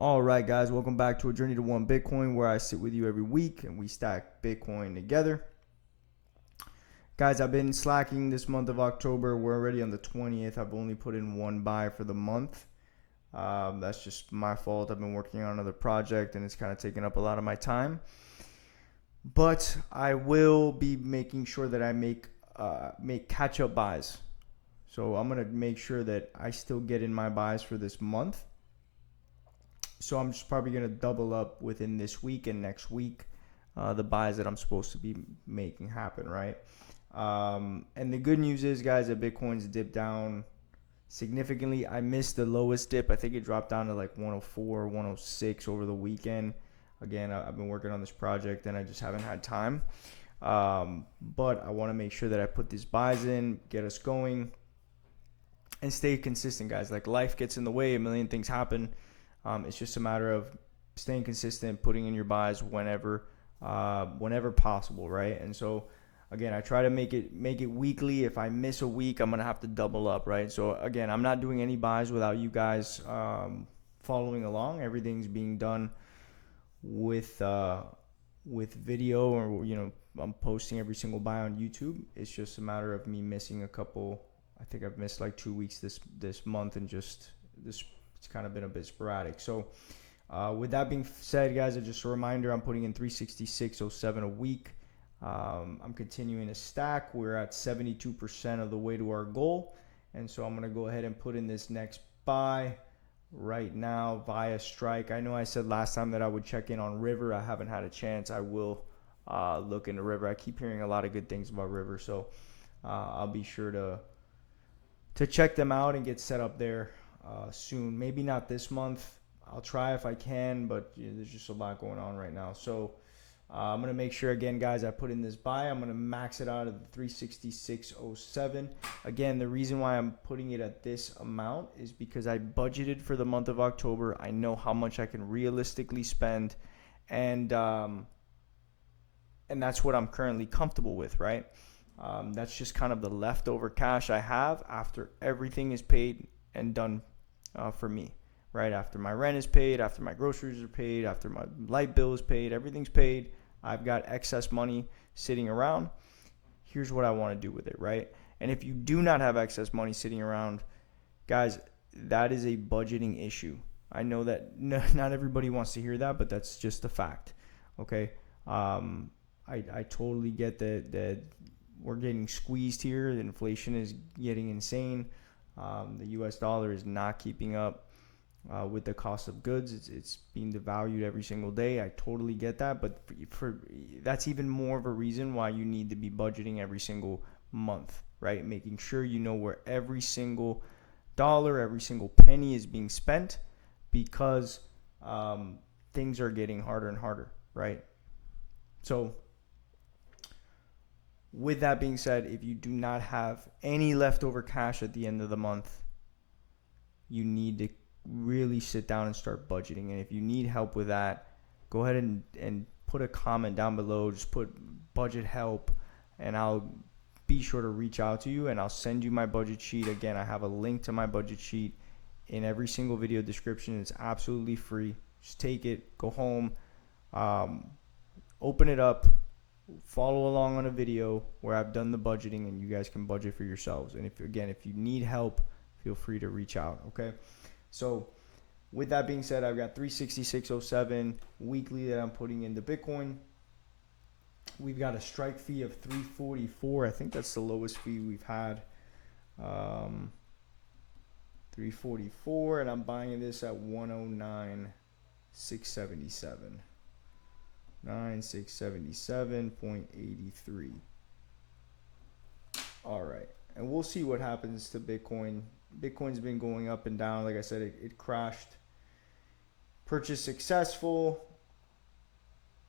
All right, guys, welcome back to A Journey to One Bitcoin, where I sit with you every week and we stack Bitcoin together. Guys, I've been slacking this month of October. We're already on the 20th. I've only put in one buy for the month. That's just my fault. I've been working on another project and it's kind of taking up a lot of my time. But I will be making sure that I make catch-up buys. So I'm gonna make sure that I still get in my buys for this month. So I'm just probably going to double up within this week and next week the buys that I'm supposed to be making happen, right? And the good news is, guys, that Bitcoin's dipped down significantly. I missed the lowest dip. I think it dropped down to like 104, 106 over the weekend. Again, I've been working on this project and I just haven't had time. But I want to make sure that I put these buys in, get us going, and stay consistent, guys. Like, life gets in the way, a million things happen. It's just a matter of staying consistent, putting in your buys whenever possible, right? And so, again, I try to make it weekly. If I miss a week, I'm gonna have to double up, right? So again, I'm not doing any buys without you guys following along. Everything's being done with video, or I'm posting every single buy on YouTube. It's just a matter of me missing a couple. I think I've missed like 2 weeks this month, and just this. It's kind of been a bit sporadic. So with that being said, guys, just a reminder, I'm putting in 366.07 a week. I'm continuing to stack. We're at 72% of the way to our goal. And so I'm going to go ahead and put in this next buy right now via Strike. I know I said last time that I would check in on River. I haven't had a chance. I will look into River. I keep hearing a lot of good things about River. So I'll be sure to check them out and get set up there soon. Maybe not this month. I'll try if I can, but there's just a lot going on right now. So I'm going to make sure, again, guys, I put in this buy. I'm going to max it out at the 366.07. Again, the reason why I'm putting it at this amount is because I budgeted for the month of October. I know how much I can realistically spend, and that's what I'm currently comfortable with, right? That's just kind of the leftover cash I have after everything is paid and done for me, right? After my rent is paid, after my groceries are paid, after my light bill is paid, everything's paid. I've got excess money sitting around. Here's what I want to do with it, right? And if you do not have excess money sitting around, guys, that is a budgeting issue. I know that not everybody wants to hear that, but that's just a fact, okay? I totally get that we're getting squeezed here. The inflation is getting insane. The U.S. dollar is not keeping up with the cost of goods. It's being devalued every single day. I totally get that, but for that's even more of a reason why you need to be budgeting every single month, right? Making sure you know where every single dollar, every single penny is being spent, because things are getting harder and harder, right? So with that being said, if you do not have any leftover cash at the end of the month, you need to really sit down and start budgeting. And if you need help with that, go ahead and put a comment down below. Just put budget help, and I'll be sure to reach out to you, and I'll send you my budget sheet. Again, I have a link to my budget sheet in every single video description. It's absolutely free. Just take it, go home, open it up, follow along on a video where I've done the budgeting, and you guys can budget for yourselves. And if you need help, feel free to reach out, okay? So with that being said, I've got 366.07 weekly that I'm putting into Bitcoin. We've got a strike fee of 344. I think that's the lowest fee we've had. 344, and I'm buying this at 109,677. 9677.83. All right, and we'll see what happens to Bitcoin. Bitcoin's been going up and down. Like I said, it crashed. Purchase successful.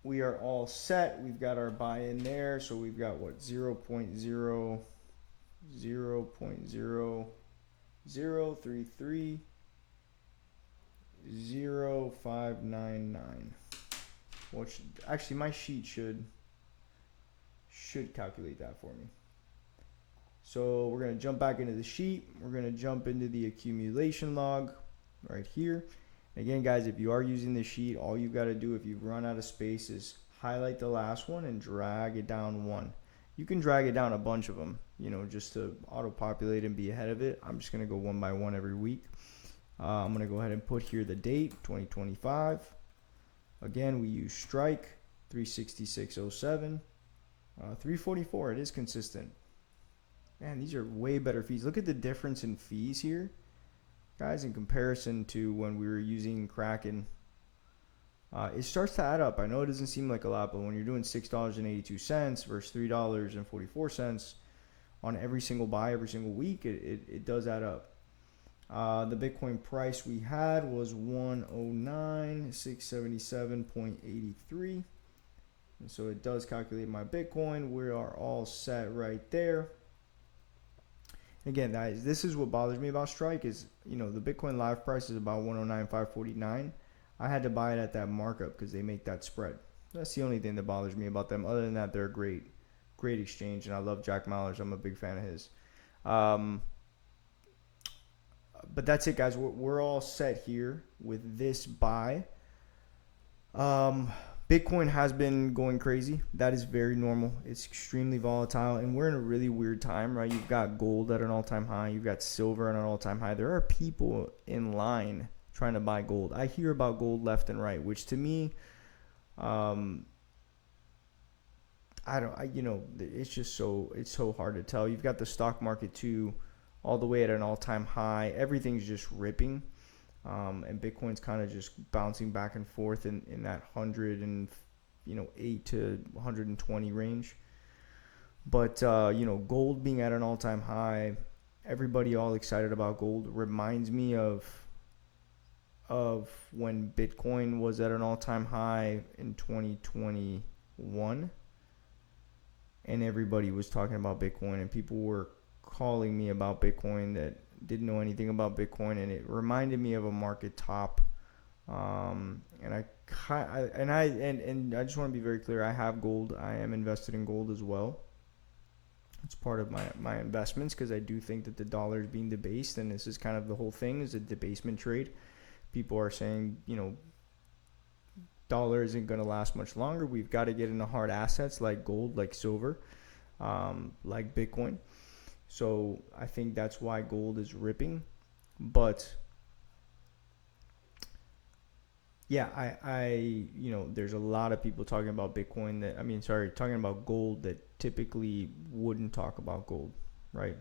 We are all set. We've got our buy in there. So we've got what, 0.000330599. Which actually my sheet should calculate that for me. So we're going to jump back into the sheet. We're going to jump into the accumulation log right here. Again, guys, if you are using the sheet, all you got to do if you've run out of space is highlight the last one and drag it down one. You can drag it down a bunch of them, just to auto-populate and be ahead of it. I'm just going to go one by one every week. I'm going to go ahead and put here the date, 2025. Again, we use strike, 366.07. 344, it is consistent. Man, these are way better fees. Look at the difference in fees here, guys, in comparison to when we were using Kraken. It starts to add up. I know it doesn't seem like a lot, but when you're doing $6.82 versus $3.44 on every single buy every single week, it does add up. The Bitcoin price we had was 109,677.83. And so it does calculate my Bitcoin. We are all set right there. Again, guys, this is what bothers me about Strike is, the Bitcoin live price is about 109,549. I had to buy it at that markup because they make that spread. That's the only thing that bothers me about them. Other than that, they're a great exchange, and I love Jack Mallers. I'm a big fan of his. But that's it, guys. We're all set here with this buy. Bitcoin has been going crazy. That is very normal. It's extremely volatile, and we're in a really weird time, right? You've got gold at an all-time high. You've got silver at an all-time high. There are people in line trying to buy gold. I hear about gold left and right, which to me, it's just it's so hard to tell. You've got the stock market too, all the way at an all-time high. Everything's just ripping. And Bitcoin's kind of just bouncing back and forth in that 108 to 120 range. But, gold being at an all-time high, everybody all excited about gold reminds me of when Bitcoin was at an all-time high in 2021. And everybody was talking about Bitcoin, and people were calling me about Bitcoin that didn't know anything about Bitcoin, and it reminded me of a market top. And I just want to be very clear. I have gold. I am invested in gold as well. It's part of my investments because I do think that the dollar is being debased, and this is kind of the whole thing is a debasement trade. People are saying, dollar isn't going to last much longer. We've got to get into hard assets like gold, like silver, like Bitcoin. So I think that's why gold is ripping. But yeah, I there's a lot of people talking about Bitcoin talking about gold that typically wouldn't talk about gold, right?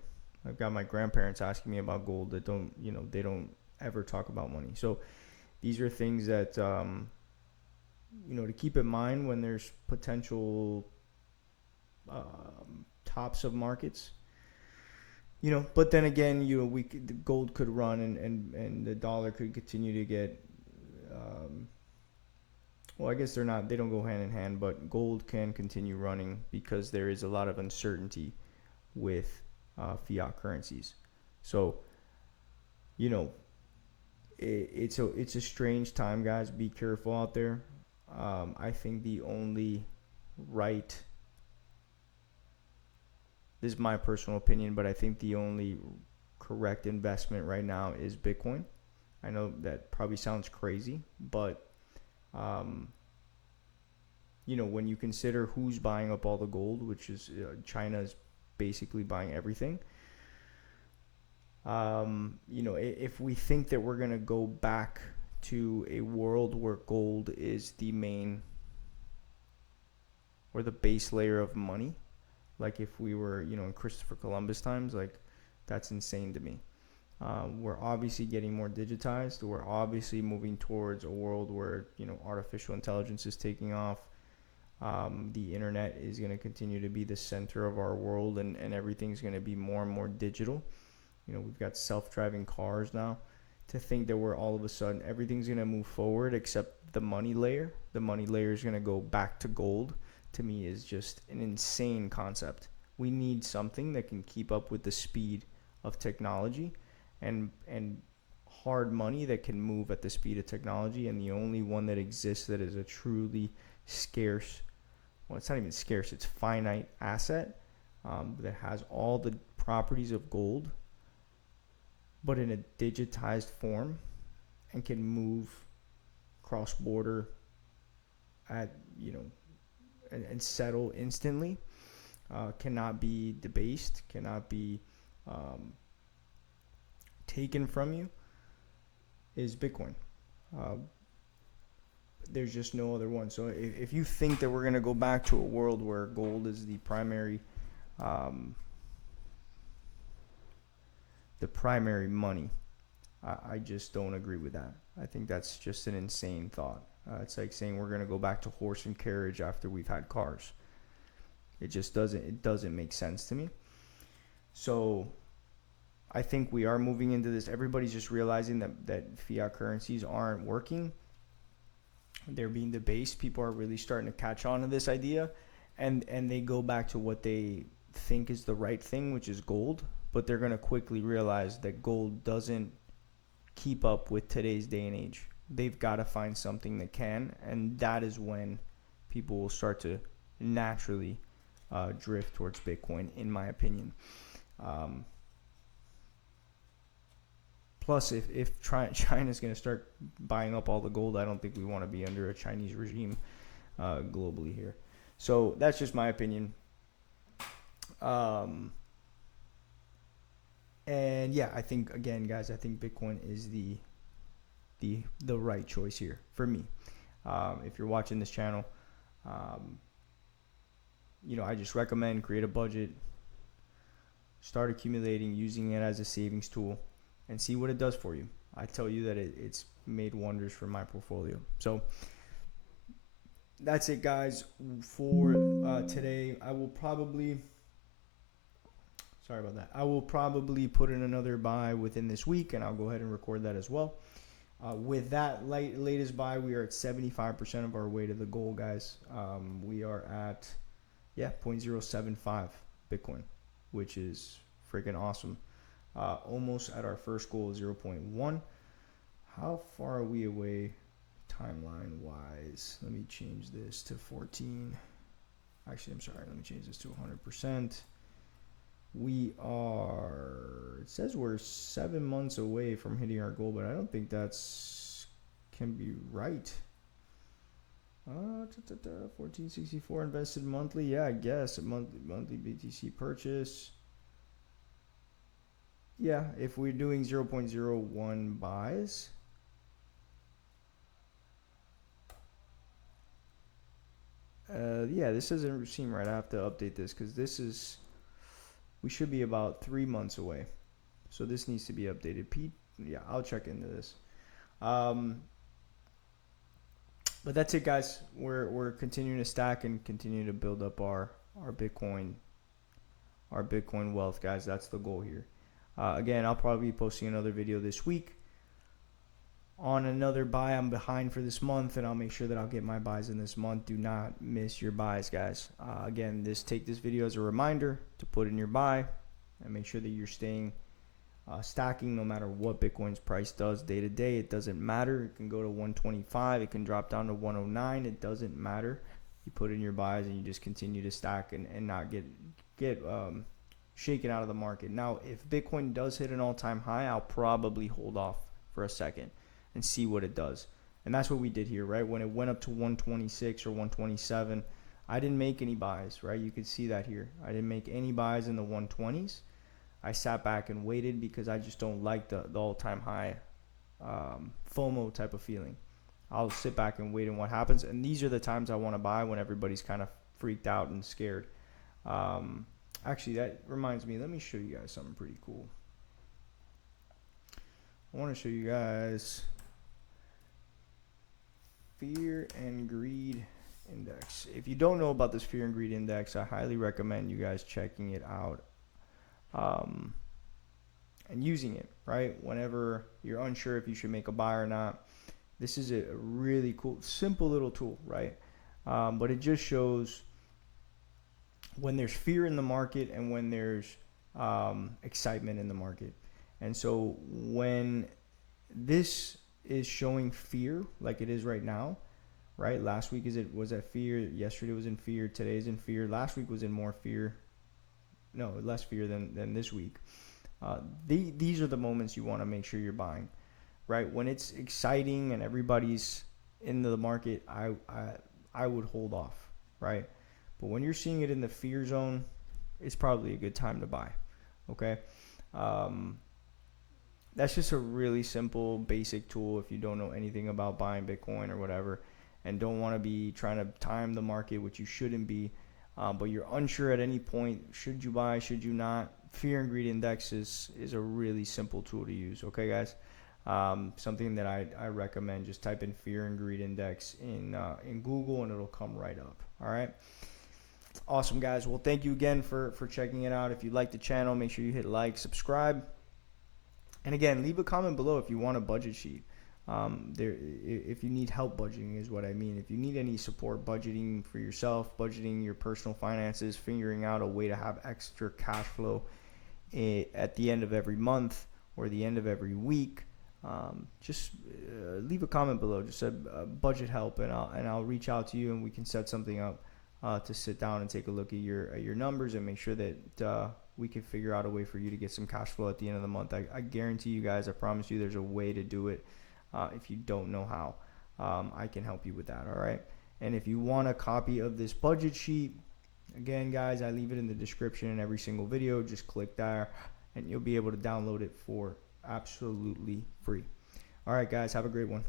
I've got my grandparents asking me about gold that they don't ever talk about money. So these are things that, to keep in mind when there's potential tops of markets. But then again, the gold could run and the dollar could continue to get, I guess they don't go hand in hand, but gold can continue running because there is a lot of uncertainty with fiat currencies. So, it's a strange time, guys. Be careful out there. I think the only this is my personal opinion, but I think the only correct investment right now is Bitcoin. I know that probably sounds crazy, but when you consider who's buying up all the gold, which is China is basically buying everything. If we think that we're going to go back to a world where gold is the main or the base layer of money, like if we were, in Christopher Columbus times, like that's insane to me. We're obviously getting more digitized. We're obviously moving towards a world where, artificial intelligence is taking off. The internet is going to continue to be the center of our world, and everything's going to be more and more digital. We've got self-driving cars now. To think that we're all of a sudden everything's going to move forward except the money layer. The money layer is going to go back to gold. To me is just an insane concept. We need something that can keep up with the speed of technology and hard money that can move at the speed of technology. And the only one that exists that is a truly scarce, it's not even scarce, it's finite asset that has all the properties of gold, but in a digitized form and can move cross border at, and settle instantly, cannot be debased, cannot be taken from you, is Bitcoin. There's just no other one. So if you think that we're going to go back to a world where gold is the primary money, I just don't agree with that. I think that's just an insane thought. It's like saying we're going to go back to horse and carriage after we've had cars. It just doesn't make sense to me. So I think we are moving into this. Everybody's just realizing that fiat currencies aren't working. They're being debased. People are really starting to catch on to this idea, and they go back to what they think is the right thing, which is gold. But they're going to quickly realize that gold doesn't keep up with today's day and age. They've got to find something that can, and that is when people will start to naturally drift towards Bitcoin, in my opinion. Plus, if China's going to start buying up all the gold, I don't think we want to be under a Chinese regime globally here. So that's just my opinion. And yeah, I think, again, guys, I think Bitcoin is the right choice here for me. If you're watching this channel, I just recommend create a budget, start accumulating, using it as a savings tool, and see what it does for you. I tell you that it's made wonders for my portfolio. So that's it, guys, for today. I will probably put in another buy within this week, and I'll go ahead and record that as well. With that latest buy, we are at 75% of our way to the goal, guys. We are at 0.075 Bitcoin, which is freaking awesome. Almost at our first goal, 0.1. How far are we away timeline wise? Let me change this to 14. Actually, I'm sorry. Let me change this to 100%. We are, it says we're 7 months away from hitting our goal, but I don't think can be right. 1464 invested monthly. Yeah, I guess a monthly BTC purchase. Yeah, if we're doing 0.01 buys, this doesn't seem right. I have to update this because we should be about 3 months away. So this needs to be updated. Pete, yeah, I'll check into this. But that's it, guys. We're continuing to stack and continue to build up our Bitcoin wealth, guys. That's the goal here. Again, I'll probably be posting another video this week on another buy. I'm behind for this month, and I'll make sure that I'll get my buys in this month. Do not miss your buys, guys. Again, take this video as a reminder to put in your buy and make sure that you're staying stacking no matter what Bitcoin's price does day to day. It doesn't matter. It can go to 125. It can drop down to 109. It doesn't matter. You put in your buys and you just continue to stack and not get shaken out of the market. Now, if Bitcoin does hit an all-time high, I'll probably hold off for a second and see what it does. And that's what we did here, right? When it went up to 126 or 127, I didn't make any buys, right? You could see that here. I didn't make any buys in the 120s. I sat back and waited because I just don't like the all-time high FOMO type of feeling. I'll sit back and wait and what happens. And these are the times I want to buy, when everybody's kind of freaked out and scared. Actually, that reminds me, let me show you guys something pretty cool. I want to show you guys Fear and Greed Index. If you don't know about this Fear and Greed Index, I highly recommend you guys checking it out and using it, right? Whenever you're unsure if you should make a buy or not. This is a really cool, simple little tool, right? But it just shows when there's fear in the market and when there's excitement in the market. And so when this is showing fear, like it is right now, right? Last week was at fear. Yesterday was in fear. Today is in fear. Last week was in more fear. No, less fear than this week. These are the moments you want to make sure you're buying, right? When it's exciting and everybody's into the market, I would hold off, right? But when you're seeing it in the fear zone, it's probably a good time to buy. Okay. Um, that's just a really simple, basic tool if you don't know anything about buying Bitcoin or whatever, and don't want to be trying to time the market, which you shouldn't be. But you're unsure at any point, should you buy, should you not? Fear and greed index is a really simple tool to use. Okay, guys. Something that I recommend, just type in fear and greed index in Google and it'll come right up. All right. Awesome, guys. Well, thank you again for checking it out. If you like the channel, make sure you hit like, subscribe. And again, leave a comment below if you want a budget sheet. If you need help budgeting is what I mean. If you need any support budgeting for yourself, budgeting your personal finances, figuring out a way to have extra cash flow at the end of every month or the end of every week, just leave a comment below. Just a budget help, and I'll reach out to you and we can set something up to sit down and take a look at your numbers and make sure that we can figure out a way for you to get some cash flow at the end of the month. I guarantee you guys, I promise you, there's a way to do it. If you don't know how, I can help you with that. All right. And if you want a copy of this budget sheet, again, guys, I leave it in the description in every single video. Just click there and you'll be able to download it for absolutely free. All right, guys, have a great one.